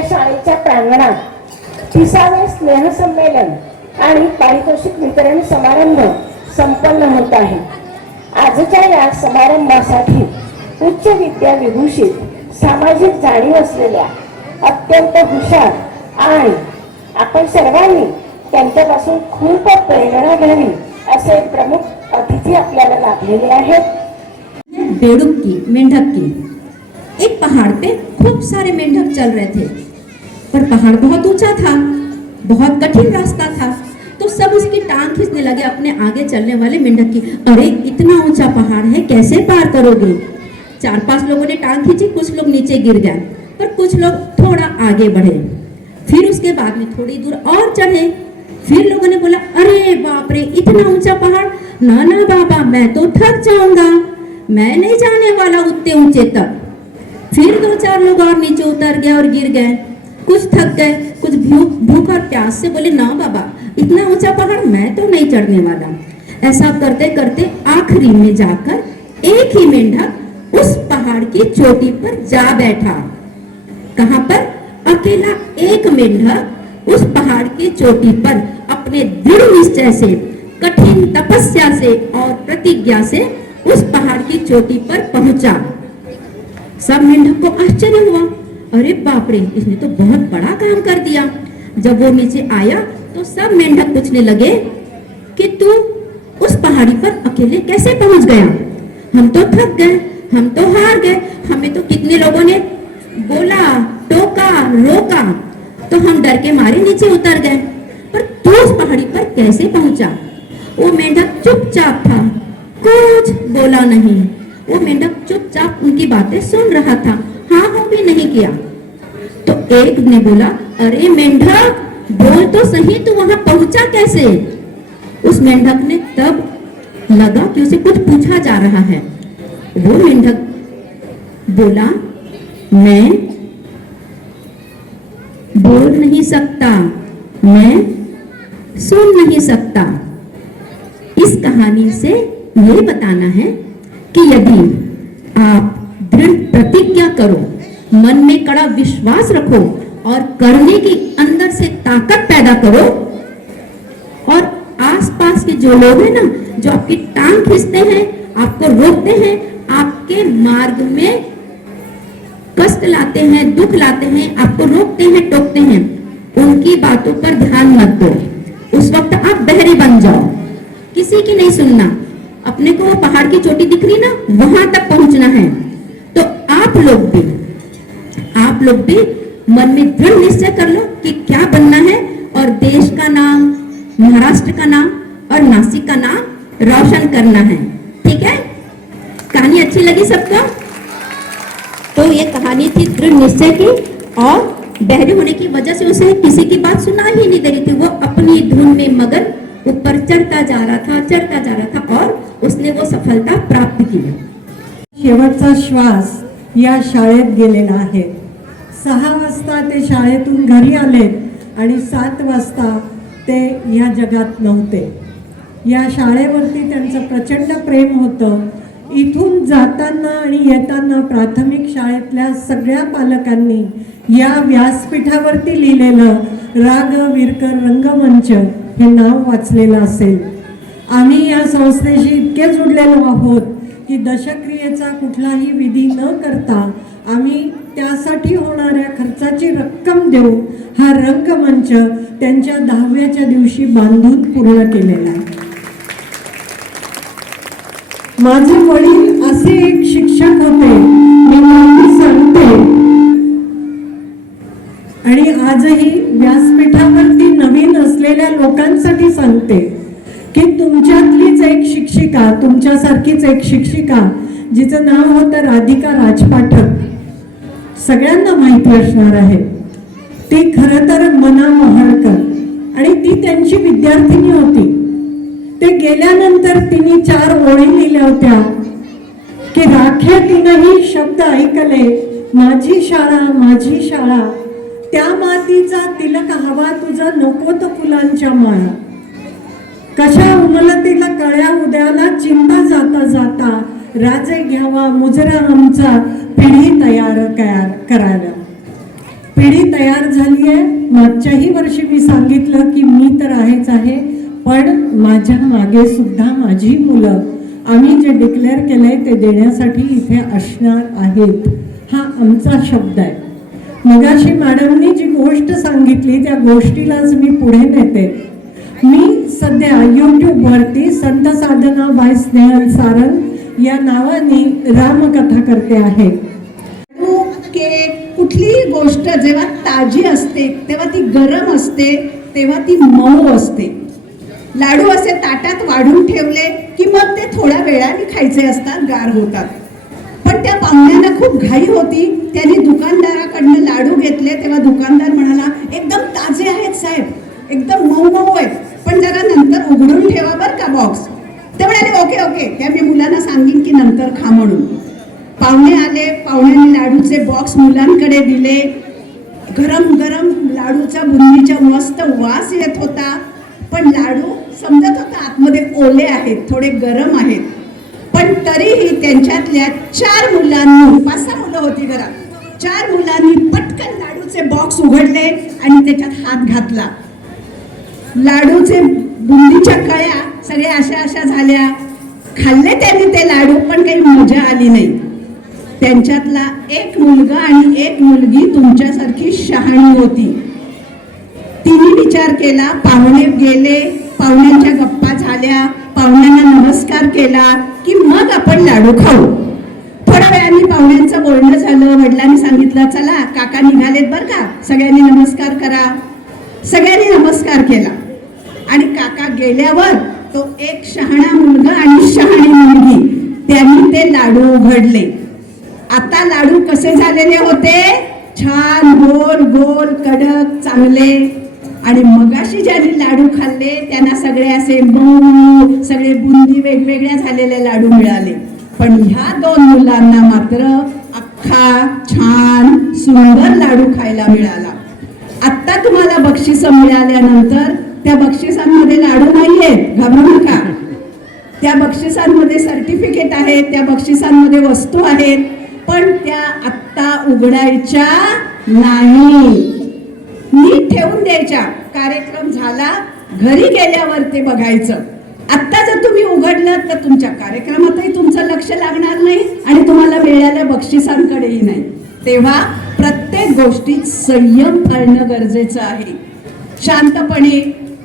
या शाळेच्या प्रांगणात तिसावे स्नेहसंमेलन आणि पारितोषिक वितरण समारंभ संपन्न होत आहे. आजच्या या समारंभासाठी उच्च विद्या विभूषित सामाजिक जाणीव असलेल्या अत्यंत हुशार आणि आपण सर्वांनी त्यांच्यापासून खूप प्रेरणा घ्यावी असे प्रमुख अतिथी आपल्याला लाभलेले आहेत. बेडुक्की मेंढक्की. एक पहाड़ पे खूब सारे मेंढक चल रहे थे. पर पहाड़ बहुत ऊँचा था, बहुत कठिन रास्ता था। तो सब उसकी टांग खींचने लगे अपने आगे चलने वाले मेंढक की। अरे, इतना ऊँचा पहाड़ है, कैसे पार करोगे? चार पाँच लोगों ने टांग खींची, कुछ लोग नीचे गिर गए, पर कुछ लोग थोड़ा आगे बढ़े। फिर उसके बाद में थोड़ी दूर और चढ़े। फिर लोगों ने बोला, अरे बाप रे, इतना ऊँचा पहाड़? ना ना बाबा, मैं तो थक जाऊँगा। मैं नहीं जाने वाला उतने ऊँचे तक। फिर दो चार लोग और नीचे उतर गए और गिर गए। कुछ थक गए, कुछ भूख भूख और प्यास से बोले, ना बाबा, इतना ऊँचा पहाड़ मैं तो नहीं चढ़ने वाला। ऐसा करते करते आखिरी में जाकर एक ही मेंढक उस पहाड़ की चोटी पर जा बैठा। कहाँ पर? अकेला एक मेंढक उस पहाड़ की चोटी पर अपने दृढ़ निश्चय से, कठिन तपस्या से और प्रतिज्ञा से उस पहाड़ की चोटी पर पहुँचा। सब मेंढक को आश्चर्य हुआ। अरे बाप रे इसने तो बहुत बड़ा काम कर दिया। जब वो नीचे आया तो सब मेंढक पूछने लगे कि तू उस पहाड़ी पर अकेले कैसे पहुँच गया? हम तो थक गए, हम तो हार गए, हमें तो कितने लोगों ने बोला, टोका, रोका तो हम डर के मारे नीचे उतर गए। पर तू उस पहाड़ी पर कैसे पहुँचा? वो मेंढक चुपचाप था, कुछ बोला नहीं। वो मेंढक चुपचाप उनकी बातें सुन रहा था। हाँ हाँ भी नहीं किया। तो एक ने बोला, अरे मेंढक, बोल तो सही, तू वहाँ पहुँचा कैसे? उस मेंढक ने तब लगा कि उसे कुछ पूछा जा रहा है। वो मेंढक बोला, मैं बोल नहीं सकता, मैं सुन नहीं सकता। इस कहानी से ये बताना है कि यदि आप प्रतिज्ञा करो? मन में कड़ा विश्वास रखो और करने की अंदर से ताकत पैदा करो। और आसपास के जो लोग हैं ना, जो आपकी टांग खींचते हैं, आपको रोकते हैं, आपके मार्ग में कष्ट लाते हैं, दुख लाते हैं, आपको रोकते हैं, टोकते हैं, उनकी बातों पर ध्यान मत दो। उस वक्त आप बहरे बन जाओ। किसी की नहीं सुनना। अपने को वो पहाड़ की चोटी दिख रही ना, वहाँ तक पहुँचना है। आप लोग भी, आप लोग भी मन में दृढ़ निश्चय कर लो कि क्या बनना है। और देश का नाम, महाराष्ट्र का नाम और नासिक का नाम रोशन करना है। ठीक है? कहानी अच्छी लगी सबको? तो ये कहानी थी दृढ़ निश्चय की और बहरे होने की वजह से उसे किसी की बात सुना ही नहीं दे रही थी। वो अपनी धुन में मगन ऊपर चढ़ता जा रहा था, चढ़ता जा रहा था और उसने वो सफलता प्राप्त की। श्वास। या शाळेत गेलेला आहे. सहा वाजता ते शाळेतून घरी आलेत आणि सात वाजता ते या जगात नव्हते. या शाळेवरती त्यांचं प्रचंड प्रेम होतं. इथून जाताना आणि येताना प्राथमिक शाळेतल्या सगळ्या पालकांनी या व्यासपीठावरती लिहिलेलं राग विरकर रंगमंच हे नाव वाचलेलं असेल. आम्ही या संस्थेशी इतके जुडलेलो आहोत. की दशक्रियेचा कुठलाही विधी न करता आम्ही त्यासाठी होणाऱ्या खर्चाची रक्कम देऊ हा रंगमंच त्यांच्या दहाव्याच्या दिवशी बांधून पूर्ण केलेला आहे. माझे वडील असे एक शिक्षक होते मी सांगते. आणि आजही व्यासपीठावरती नवीन असलेल्या लोकांसाठी सांगते की तुमच्यातलीच शिक्षिका तुमच्यासारखीच एक शिक्षिका जिचं नाव होतं राधिका राजपाठक. सगळ्यांना माहिती असणार आहे. ती खरं तर मना मोहळकर आणि ती त्यांची विद्यार्थिनी होती. ते गेल्यानंतर तिने चार ओळी लिहिल्या होत्या. की राख्या तिनंही शब्द ऐकले माझी शाळा माझी शाळा त्या मातीचा तिलक हवा तुझा नको तो फुलांच्या माळा. कशा उमलतीला कळ्या उद्याला चिंता जाता जाता राजे घ्यावा मुजरा आमचा पिढी तयार करायला पिढी तयार झाली आहे. मागच्याही वर्षी मी सांगितलं की मी तर आहेच आहे पण माझ्या मागे सुद्धा माझी मुलं. आम्ही जे डिक्लेअर केलंय ते देण्यासाठी इथे असणार आहेत. हा आमचा शब्द आहे. मगाशी मॅडमनी जी गोष्ट सांगितली त्या गोष्टीलाच मी पुढे नेते. मी सध्या यूट्यूबवरती संत साधना बाय स्नेहल सारंग या नावाने रामकथा करते आहे. हो, केक कुठलीही गोष्ट जेव्हा ताजी असते तेव्हा ती गरम असते तेव्हा ती मऊ असते. लाडू असे ताटात वाढून ठेवले की मग ते थोड्या वेळाने खायचे असतात गार होतात. पण त्या पाहुण्यांना खूप घाई होती. त्यांनी दुकानदाराकडनं लाडू घेतले तेव्हा दुकानदार म्हणाला एकदम ताजे आहेत साहेब एकदम मऊ मऊ आहेत. पण जरा नंतर उघडून ठेवा बरं का बॉक्स ते म्हणाले ओके ओके. त्या मी मुलांना सांगेन की नंतर खा म्हणून. पाहुणे आले पाहुण्यांनी लाडूचे बॉक्स मुलांकडे दिले. गरम गरम लाडूचा बुंदीच्या मस्त वास येत होता. पण लाडू समजत होता आतमध्ये ओले आहेत थोडे गरम आहेत. पण तरीही त्यांच्यातल्या चार मुलांनी पाच सहा मुलं होती घरात चार मुलांनी पटकन लाडूचे बॉक्स उघडले आणि त्याच्यात हात घातला. लाडूचे बुंदीच्या कळ्या सगळ्या अशा अशा झाल्या. खाल्ले त्यांनी ते लाडू पण काही मजा आली नाही. त्यांच्यातला एक मुलगा आणि एक मुलगी तुमच्यासारखी शहाणी होती. तिने विचार केला पाहुणे गेले पाहुण्यांच्या गप्पा झाल्या पाहुण्यांना नमस्कार केला की मग आपण लाडू खाऊ. थोड्या वेळाने पाहुण्यांचं बोलणं झालं वडिलांनी सांगितलं चला काका निघालेत बरं का? सगळ्यांनी नमस्कार करा. सगळ्यांनी नमस्कार केला. आणि काका गेल्यावर तो एक शहाणा मुलगा आणि शहाणी मुलगी त्यांनी ते लाडू उघडले. आता लाडू कसे झालेले होते? छान गोल गोल कडक चांगले. आणि मगाशी ज्यांनी लाडू खाल्ले त्यांना सगळे असे मऊ सगळे बुंदी वेगवेगळ्या झालेले लाडू मिळाले. पण ह्या दोन मुलांना मात्र अख्खा छान सुंदर लाडू खायला मिळाला. आत्ता तुम्हाला बक्षिसं मिळाल्यानंतर त्या बक्षिसांमध्ये लाडू नाहीयेत घाबरू नका. त्या बक्षिसांमध्ये सर्टिफिकेट आहेत त्या बक्षिसांमध्ये वस्तू आहेत पण त्या आत्ता उघडायच्या नाही. नीट ठेवून द्यायच्या. कार्यक्रम झाला घरी गेल्यावर ते बघायचं. आत्ता जर तुम्ही उघडलं तर तुमच्या कार्यक्रमातही तुमचं लक्ष लागणार नाही आणि तुम्हाला मिळालेल्या बक्षिसांकडेही नाही. तेव्हा प्रत्येक गोष्टीत संयम करणं गरजेचं आहे. शांतपणे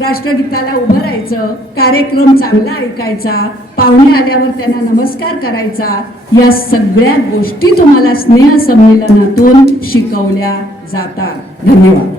राष्ट्रगीताला उभं राहायचं कार्यक्रम चांगला ऐकायचा पाहुणे आल्यावर त्यांना नमस्कार करायचा या सगळ्या गोष्टी तुम्हाला स्नेह संमेलनातून शिकवल्या जातात. धन्यवाद.